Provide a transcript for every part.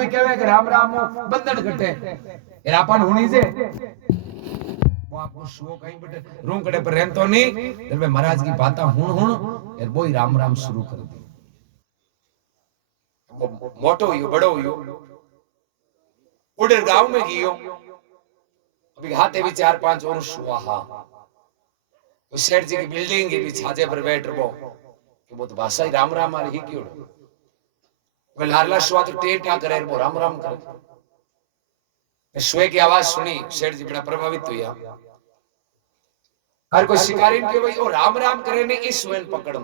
तो कहवे कि राम राम बंधन कटे यार अपन होनी से वो आपको शो कहीं बटे रूम कड़े पर रहतो नहीं फिर महाराज की बात हुन यार वो ही राम राम शुरू कर दी मोटो हुई बड़ो हुई उधर गांव में गियो अभी हाथे भी 4-5 और सुहा उस सेठ जी की बिल्डिंग की भी छाजे पर बैठ रहो कि वो तो भाषा ही राम राम आ रही क्यों वो लारला शुआ तो टेटा करे वो राम राम करे शुए की आवाज सुनी सेठ जी बड़ा प्रभावित हुआ हर कोई शिकारी के भाई वो राम राम करे ने इस सुएन पकड़नो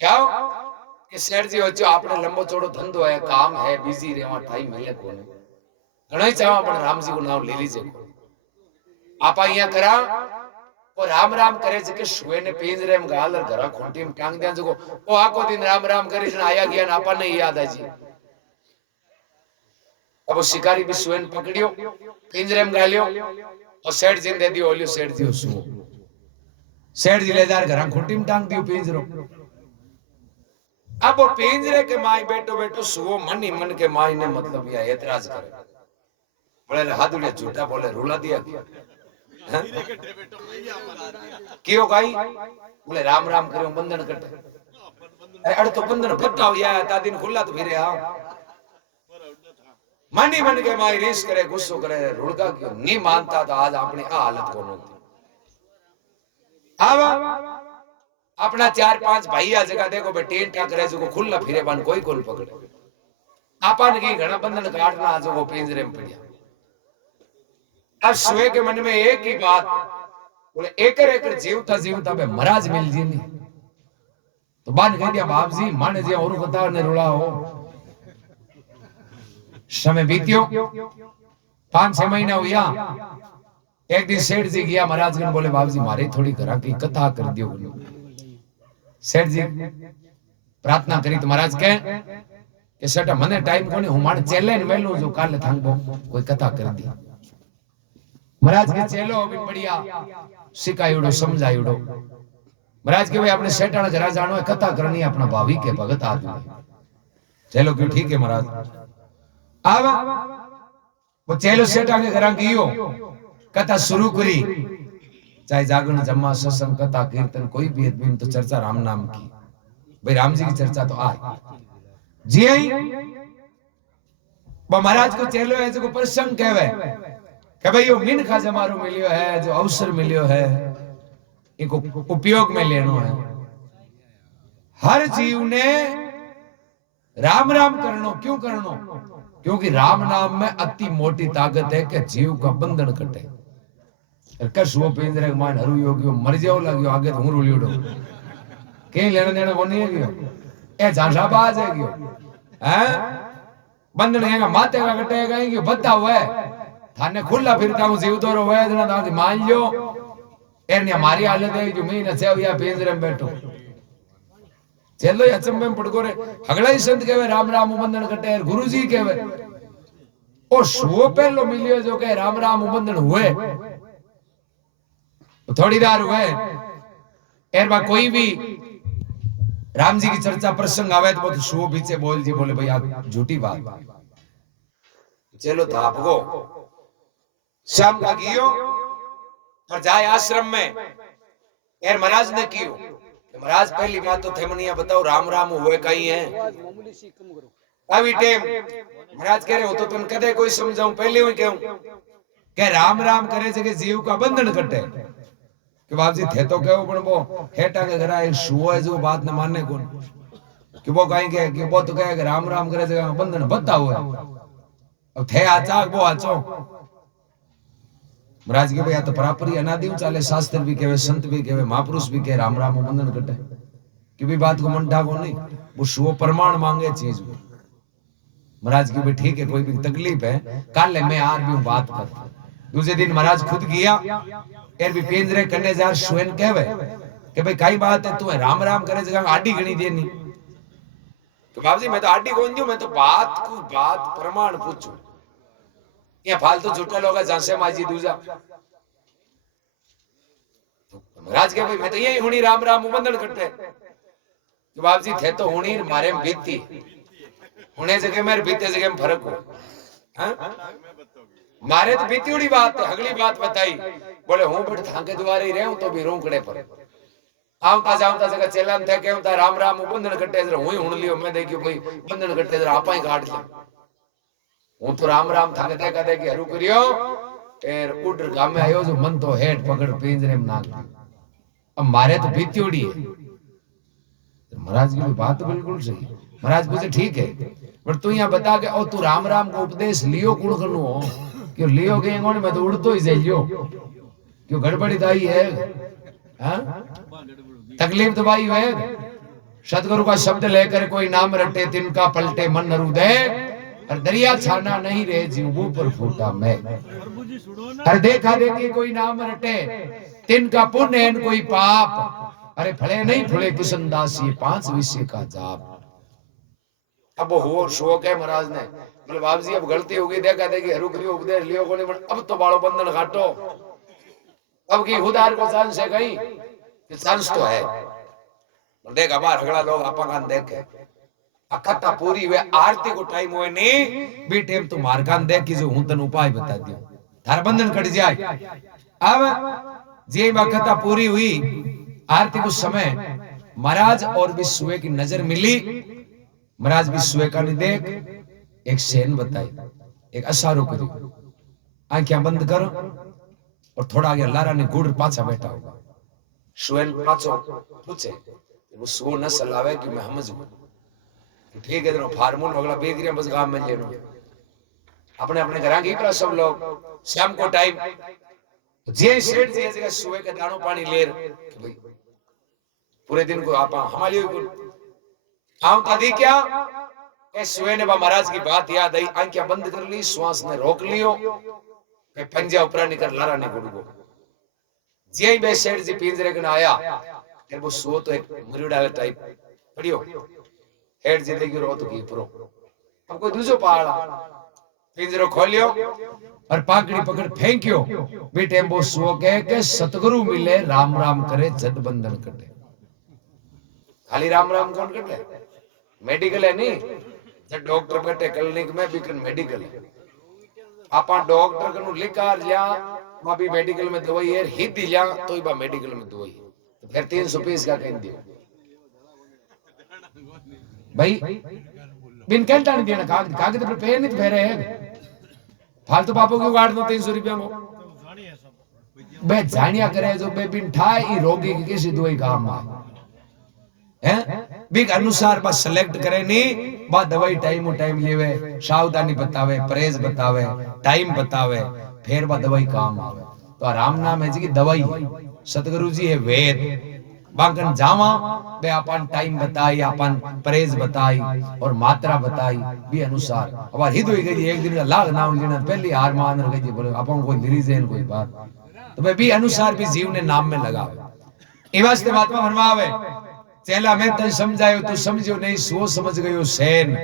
क्या कि सेठ जी हो आपने लंबो चौड़ो धंधो है काम है बिजी रहवा टाइम मिले कोने घणो चाहवा पण राम जी को नाम ले लीजे आप अहिया करा और राम राम करे जे के शुए ने पिंजरे में गाल और घरा खोटी में टांग दिया जको ओ आको दिन राम राम करी जन आया गया ना आपा नहीं याद है जी अब शिकारी भी शुए ने पकड़ियो पिंजरे में गालियो और सेठ जी ने दे दियो ओलियो सेठ जी सुओ सेठ जी ले जार घरा खोटी में टांग दियो पिंजरो अब वो पिंजरे के माई बैठो बैठो सुओ मन ही मन के माई ने मतलब या ऐतराज करे बोले हाथुड़िया झूठा बोले रुला दिया क्यों गाई बोले राम राम करो बंधन कटे अरे तो बंधन फटा हुआ है ता दिन खुला तो फिरे हाँ मनी मन के माई रीस करे गुस्सो करे रुड़का क्यों नहीं मानता तो आज अपनी हालत कौन होती अब अपना 4-5 भाई आ जगह देखो बे टेन टा करे जो खुला फिरे बन कोई कौन पकड़े आपन की घना बंधन काटना आज वो पिंजरे में पड़िया अब शुए के मन में एक ही बात बोले एक जीवता बे महाराज मिल जी नहीं तो बान कह दिया बाप जी मान जी और बता ने रोला हो समय बीतियो 5-6 महीना हुआ एक दिन सेठ जी गया महाराज ने बोले बाप जी मारे थोड़ी घरा की कथा कर दियो सेठ जी प्रार्थना करी तो महाराज कहे कि सेठ मने टाइम कोनी हूं माने चेले ने मेलू जो काले थांगबो कोई कथा कर दी महाराज के चेलो भी बढ़िया सिखायुड़ो समझायुड़ो महाराज के भाई अपने सेठाना जरा जानो है कथा करनी है अपना भावी के भगत आदमी चलो क्यों ठीक है महाराज अब वो चेलो सेठा के घर गियो कथा शुरू करी चाहे जागरण जम्मा सत्संग कथा कीर्तन कोई भी आदमी तो चर्चा राम नाम की भाई राम जी की चर्चा तो आए जी वो महाराज को चेलो है जो प्रसंग कहवे कि भाई यो मिनखा जमारो मिलियो है जो अवसर मिलियो है इनको उपयोग में लेनो है हर जीव ने राम राम करनो क्यों करनो क्योंकि राम नाम में अति मोटी ताकत है कि जीव का बंधन कटे कशुओ पिंजरे मान हरू योगियो मर जाओ लगियो आगे तो हूं रुलियोडो कहीं लेना देना कोनी है गयो ए झांसा बाज है गयो हैं बंधन है माते का कटेगा कि बता हुआ है थाने खुला फिरता हूं जीव तो रोए जना ता मान लो एरने हमारी हालत है जो मैं न सेव या पिंजरे में बैठो चलो या चंबे में पड़को रे अगला ही संत कहवे राम राम बंधन कटे गुरुजी कहवे ओ सो पहलो मिलियो जो के राम राम बंधन हुए तो थोड़ी देर हुए एर बा कोई भी राम जी की चर्चा प्रसंग आवे तो बहुत शो पीछे बोल जी बोले भाई आप झूठी बात चलो धाप गो शाम का गियो और जाए आश्रम में एर महाराज ने कियो महाराज पहली बात तो थे मनिया बताओ राम राम हुए कहीं है अभी टेम महाराज कह रहे हो तो तुम कदे कोई समझाऊं पहले ही कहूं के राम राम करे जगह जीव का बंधन कटे कि बाप जी थे तो कहो पण वो हेटा के घर एक शुओ है जो बात न मानने कौन कि वो कहीं के कि वो तो कहे कि राम राम करे जगह बंधन बता हुआ अब थे आचाक वो आचो महाराज के भैया तो परापरी अनादि चाले शास्त्र भी कहवे संत भी कहवे महापुरुष भी कहे राम राम बंधन कटे कि भी बात को मन ढाको नहीं वो शुओ प्रमाण मांगे चीज महाराज की भी ठीक है कोई भी तकलीफ है कल मैं आ भी बात कर दूसरे दिन महाराज खुद गया एर भी पिंजरे कन्ने जार शुएन कहवे कि भाई कई बात है तू राम राम करे जगह आडी गणी देनी तो बाबूजी मैं तो आडी कौन दियो मैं तो बात प्रमाण पूछूं ये फालतू झूठा लोग झांसे माजी दूजा महाराज के भाई मैं तो यही हुनी राम राम बंधन करते तो बाबूजी थे तो हुनी मारे में बीती हुने जगह में बीते जगह में फर्क हो। मारे तो बीती उड़ी बात है, अगली बात बताई। बोले हूं बट थाके द्वारे ही रहूं तो भी रोकड़े पर आवता जावता जगह चेलान थे के उता राम राम बंधन कटे जरा हुई हुन लियो मैं देखियो भाई बंधन कटे जरा आपा ही काट ले हूं तो राम राम थाके देखा दे कि हरू करियो फिर उड़ गामे आयो जो मन तो हेड पकड़ पिंजरे में नाख अब मारे तो बीती उड़ी है। तो महाराज की बात तो बिल्कुल सही। महाराज पूछे ठीक है पर तू यहाँ बता के ओ तू राम राम को उपदेश लियो कुण कनु हो क्यों लियो के कोण में तो उड़तो ही जाइयो क्यों गड़बड़ी दाई है। हां तकलीफ तो भाई है। सतगुरु का शब्द लेकर कोई नाम रटे तिनका पलटे मन हृदय और दरिया छाना नहीं रहे जीवों पर फूटा मैं। अरे देखा देखी कोई नाम रटे तिनका पुण्य है कोई पाप अरे फले नहीं फले किशन दास ये 5 विषय का जाप। अब हो शौक है महाराज ने बोले बाप जी अब गलती हो गई देखा देखी हरू करियो उपदेश लियो कोने अब तो बालो बंधन काटो अब की खुदार को चांस है कहीं कि चांस तो है। देख हमार अगला लोग आपा कान देखे अखता पूरी वे आरती को टाइम हुए नहीं बी टाइम तो मार कान देख कि जो हूं तन उपाय बता दियो थार बंधन कट जाए। अब जे वक्ता पूरी हुई आरती को समय महाराज और विश्वे की नजर मिली। महाराज विश्वे का नहीं देख एक सेन बताई एक अशारो करी आंखें बंद करो और थोड़ा आगे लारा ने गुड़ पाछा बैठा होगा स्वयं पाछो पूछे वो सो न सलावे कि मैं समझ ठीक है तो फार्मूल अगला बेकरियां बस गांव में लेनो अपने अपने घर की पर सब लोग शाम को टाइम जे सेठ जी जगह सुबह के दानो पानी ले कि भाई पूरे दिन को आप हमारे आऊं तादी क्या ए सुबह ने महाराज की बात याद आई आंखें बंद कर ली श्वास ने रोक लियो पे पंजा ऊपर निकल लारा ने गुड़गो जे बे सेठ जी पिंजरे कन आया फिर वो सो तो एक मुरीड़ा टाइप पड़ियो हेड जी देखियो रो तो की प्रो अब कोई दूसरो पहाड़ पिंजरो खोलियो और पाकड़ी पकड़ फेंकियो बेटे वो सो के सतगुरु मिले राम राम करे जद बंधन कटे। खाली राम राम कौन कटे मेडिकल है नहीं जब डॉक्टर बैठे क्लिनिक में भी मेडिकल है आपा डॉक्टर कनु लिखा लिया वहां भी मेडिकल में दवाई है हित लिया तो ही बा मेडिकल में दवाई तो फिर 320 का कह दियो भाई बिन कहता नहीं देना कागज पर पे नहीं फेरे फालतू पापो की उगाड़ दो 300 रुपया में बे जानिया करे जो बे बिन ठाई ई रोगी की किसी दवाई काम आ हैं बिग अनुसार बस सिलेक्ट करे नहीं बा दवाई टाइम टाइम लेवे सावधानी बतावे परहेज बतावे टाइम बतावे फिर बा दवाई काम आवे। तो राम नाम है जी की दवाई सतगुरु जी है वेद बांकन जावा बे अपन टाइम बताई अपन परहेज बताई और मात्रा बताई भी अनुसार अब हित हुई गई एक दिन का लाख नाम लेना पहली हार मान रही थी बोले अपन कोई निरीजन कोई बात तो मैं भी अनुसार भी जीव ने नाम में लगा ई वास्ते महात्मा फरमावे चेला मैं तने समझायो तू समझियो नहीं सो समझ गयो सेन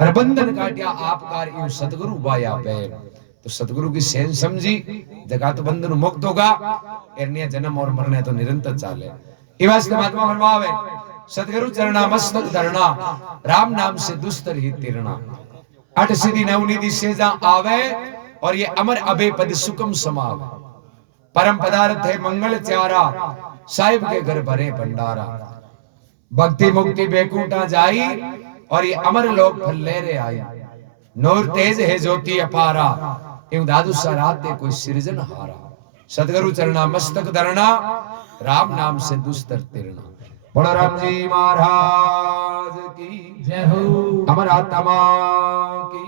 अरे बंधन काटिया आपकार यूं सतगुरु बाया पे तो सतगुरु की सेन समझी जगह तो बंधन मुक्त होगा एरनिया जन्म और मरने तो निरंतर चाले। ई वास्ते महात्मा फरमावे सतगुरु चरणा मस्तक धरना राम नाम से दुस्तर ही तिरना अठ सिद्धि नवनिधि सेजा आवे और ये अमर अभय पद सुकम समावे परम पदार्थ है मंगल चारा साहिब के घर भरे भंडारा भक्ति मुक्ति बेकूटा जाई और ये अमर लोक फल ले रे आई नूर तेज है ज्योति अपारा एवं दादू सराते कोई सृजन हारा सतगुरु चरणा मस्तक धरना राम नाम से दुस्तर तिरना। बोलो राम जी महाराज की जय हो अमर आत्मा की